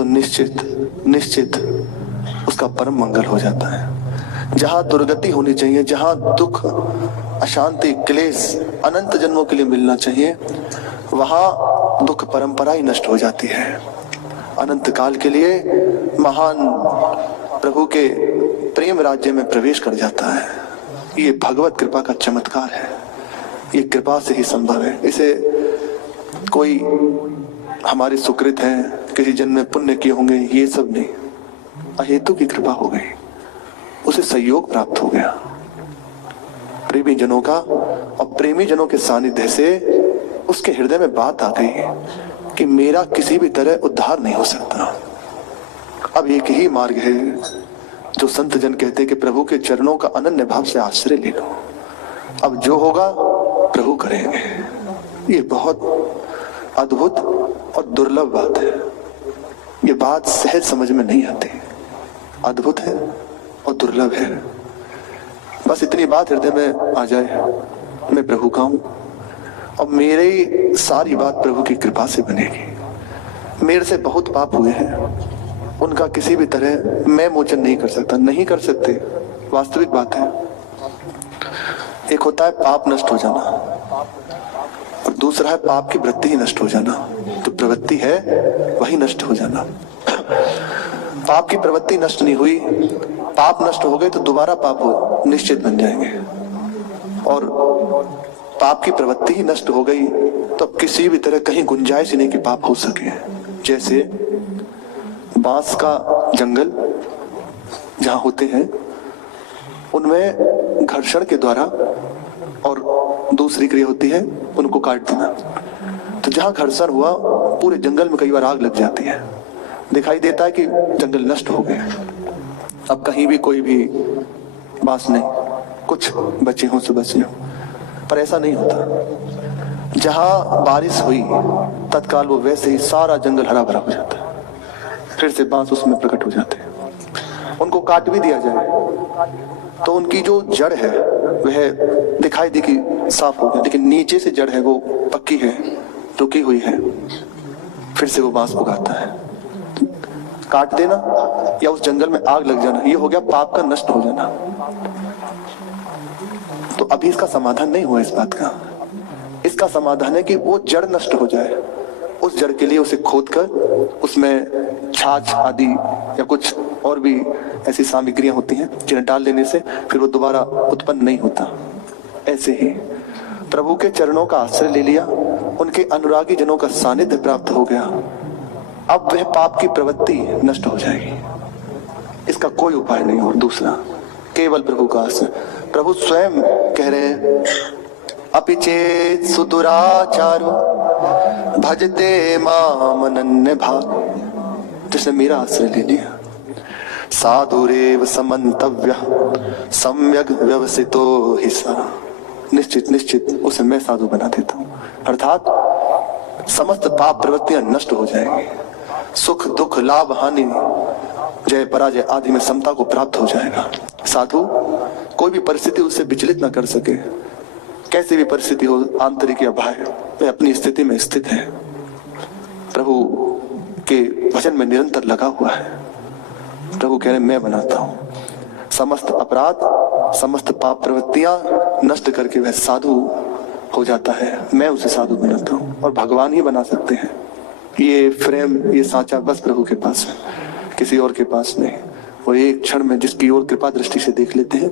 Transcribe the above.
तो निश्चित निश्चित उसका परम मंगल हो जाता है। जहां दुर्गति होनी चाहिए, जहां दुख, अशांति, क्लेश अनंत जन्मों के लिए मिलना चाहिए, वहां दुख परंपरा ही नष्ट हो जाती है। अनंत काल के लिए महान प्रभु के प्रेम राज्य में प्रवेश कर जाता है। ये भगवत कृपा का चमत्कार है, ये कृपा से ही संभव है। इसे कोई हमारे सुकृत हैं, किसी जन्म में पुण्य किए होंगे, ये सब नहीं, अहेतु की कृपा हो गई, उसे सहयोग प्राप्त हो गया प्रेमी जनों का। और प्रेमी जनों के सानिध्य से उसके हृदय में बात आ गई कि मेरा किसी भी तरह उद्धार नहीं हो सकता। अब एक ही मार्ग है जो संत जन कहते हैं कि प्रभु के चरणों का अनन्य भाव से आश्रय ले लो, अब जो होगा प्रभु करेंगे। ये बहुत अद्भुत और दुर्लभ बात है, ये बात सहज समझ में नहीं आती, अद्भुत है और दुर्लभ है। बस इतनी बात हृदय में आ जाए, मैं प्रभु का हूं और मेरी सारी बात प्रभु की कृपा से बनेगी। मेरे से बहुत पाप हुए हैं, उनका किसी भी तरह मैं मोचन नहीं कर सकता, नहीं कर सकते, वास्तविक बात है। एक होता है पाप नष्ट हो जाना और दूसरा है पाप की वृत्ति ही नष्ट हो जाना। तो प्रवृत्ति है वही नष्ट हो जाना। पाप की प्रवृत्ति नष्ट नहीं हुई, पाप नष्ट हो गए तो दोबारा पाप हो निश्चित बन जाएंगे। और पाप की प्रवृत्ति ही नष्ट हो गई तो अब किसी भी तरह कहीं गुंजाइश ही नहीं कि पाप हो सके। जैसे बांस का जंगल जहां होते हैं उनमें घर्षण के द्वारा और दूसरी क्रिया होती है उनको काट देना। तो जहां घर्षण हुआ पूरे जंगल में कई बार आग लग जाती है, दिखाई देता है कि जंगल नष्ट हो गया, अब कहीं भी कोई भी बांस नहीं, कुछ बचे हों सो बचे हों, पर ऐसा नहीं होता। जहां बारिश हुई तत्काल वो वैसे ही सारा जंगल हरा भरा हो जाता है, फिर से बांस उसमें प्रकट हो जाते हैं। उनको काट भी दिया जाए तो उनकी जो जड़ है वह दिखाई दी कि साफ हो गया, लेकिन नीचे से जड़ है वो पक्की है, रुकी हुई है, फिर से वो बांस उगाता है। काट देना या उस जंगल में आग लग जाना, ये हो गया पाप का नष्ट हो जाना। तो अभी इसका समाधान नहीं हुआ इस बात का। इसका समाधान है कि वो जड़ नष्ट हो जाए। उस जड़ के लिए उसे खोदकर उसमें छाछ आदि या कुछ और भी ऐसी सामग्रियां होती हैं जिन्हें डाल देने से फिर वो दोबारा उत्पन्न नहीं होता। ऐसे ही प्रभु के चरणों का आश्रय ले लिया, उनके अनुरागी जनों का सानिध्य प्राप्त हो गया, अब वह पाप की प्रवृत्ति नष्ट हो जाएगी। इसका कोई उपाय नहीं। और दूसरा केवल प्रभु का आश्रय। प्रभु स्वयं कह रहे हैं अपि चेत सुदुराचारो भजते माम अनन्य भाग। जिसने मेरा आश्रय ले लिया साधुरेव समन्तव्य सम्यक व्यवसितो हि सा, निश्चित निश्चित उसे मैं साधु बना देता हूं। अर्थात समस्त पाप प्रवृत्तियां नष्ट हो जाएंगी, सुख दुख लाभ हानि जय पराजय आदि में समता को प्राप्त हो जाएगा। साधु कोई भी परिस्थिति उससे विचलित न कर सके, कैसी भी परिस्थिति हो, आंतरिक या बाह्य, वह अपनी स्थिति में स्थित है, प्रभु के भजन में निरंतर लगा हुआ है। प्रभु कह रहे मैं बनाता हूं। समस्त अपराध समस्त पाप प्रवृत्तियां नष्ट करके वह साधु हो जाता है, मैं उसे साधु बनाता हूं। और भगवान ही बना सकते हैं। ये फ्रेम, ये सांचा बस प्रभु के पास है, किसी और के पास नहीं। वो एक क्षण में जिसकी ओर कृपा दृष्टि से देख लेते हैं